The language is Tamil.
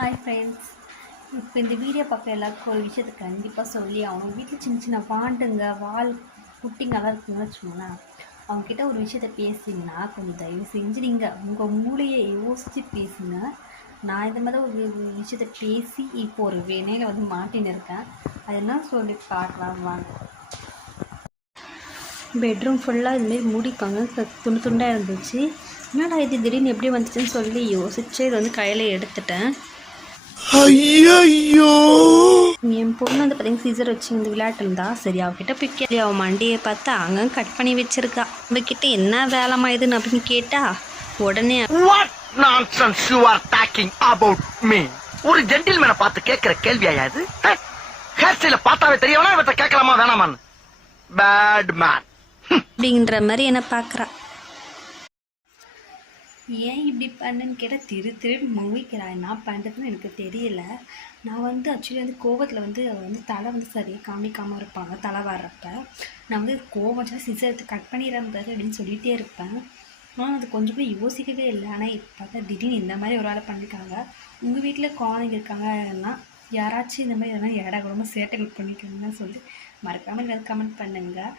Hi friends. இப்போ இந்த வீடியோ பார்க்குற எல்லாருக்கும் ஒரு விஷயத்தை கண்டிப்பாக சொல்லி ஆகணும். வீட்டில் சின்ன சின்ன பாண்டுங்க குட்டிங்கெல்லாம் இருக்குன்னு வச்சுக்கோங்களேன். அவங்கக்கிட்ட ஒரு விஷயத்த பேசிங்கன்னா கொஞ்சம் தயவு செஞ்சு நீங்கள் உங்கள் மூளையை யோசித்து பேசுங்க. நான் இந்த மாதிரி ஒரு விஷயத்த பேசி இப்போ ஒரு வேணையில் மாட்டின்னு இருக்கேன். அது என்ன சொல்லி பார்க்கலாம் வாங்க. பெட்ரூம் ஃபுல்லாக இதுமாரி மூடிப்பாங்க, துண்டு துண்டாக இருந்துச்சு. என்னடா இது திடீர்னு எப்படி வந்துச்சுன்னு சொல்லி யோசிச்சு இதை கையில் எடுத்துட்டேன். ஐயோ, என் பொண்ணு பார்த்தீங்கன்னா சீசர் வச்சு இந்த விளையாட்டு இருந்தா சரி அவகிட்ட போய் கேள்வி அவன் மண்டியை பார்த்தா அங்கே கட் பண்ணி வச்சிருக்கா. அவகிட்ட என்ன வேலைமா இதுன்னு அப்படின்னு கேட்டா உடனே ஒரு ஜென்டில்மேனை பார்த்து கேட்கிற கேள்வியா இது? ஹேர் ஸ்டைல பார்த்தாவே தெரியவனா இவற்றை கேட்கலாமா வேணாமான்னு? பேட் மேன் அப்படின்ற மாதிரி என்ன பார்க்குறா. ஏன் இப்படி பண்ணுன்னு கேட்டால் திரு முழிக்கிறா. என்ன பண்ணுறதுன்னு எனக்கு தெரியல. நான் ஆக்சுவலி கோவத்தில் அவள் தலை சரியாக காமிக்காமல் இருப்பாங்க. தலை வர்றப்ப நான் கோவம் சிசர் எடுத்து கட் பண்ணிடுறேன் பாரு அப்படின்னு சொல்லிகிட்டே இருப்பேன். ஆனால் அது கொஞ்சம் கூட யோசிக்கவே இல்லை. ஆனால் இப்போ பார்த்தா திடீர்னு இந்த மாதிரி ஒரு ஆளை பண்ணியிருக்காங்க. உங்கள் வீட்டில் குழந்தைங்க இருக்காங்கன்னா யாராச்சும் இந்த மாதிரி எதனா கூட சேட்டைகள் பண்ணிக்கணும்னு சொல்லி மறக்காமல் கமெண்ட் பண்ணுங்கள்.